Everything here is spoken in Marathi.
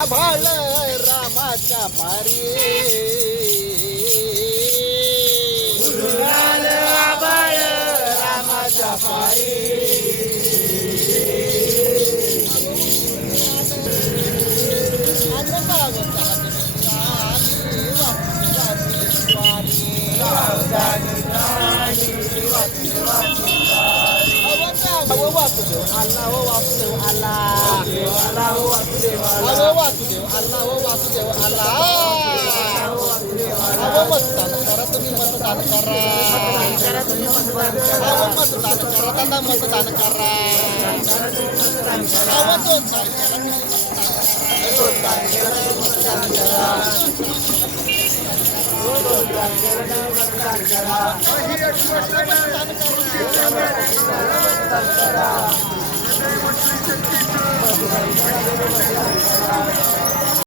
भाळ रामाच्या पारी उडुराल आभाळ रामाच्या पायी वासुदेव अल्लाह वासुदेव अल्लाह वासुदेव अल्लाह वासुदेव अल्लाह मतदान करा तुम्ही मतदान करा मतदान करा दादा मतदान करा 2 तारखेला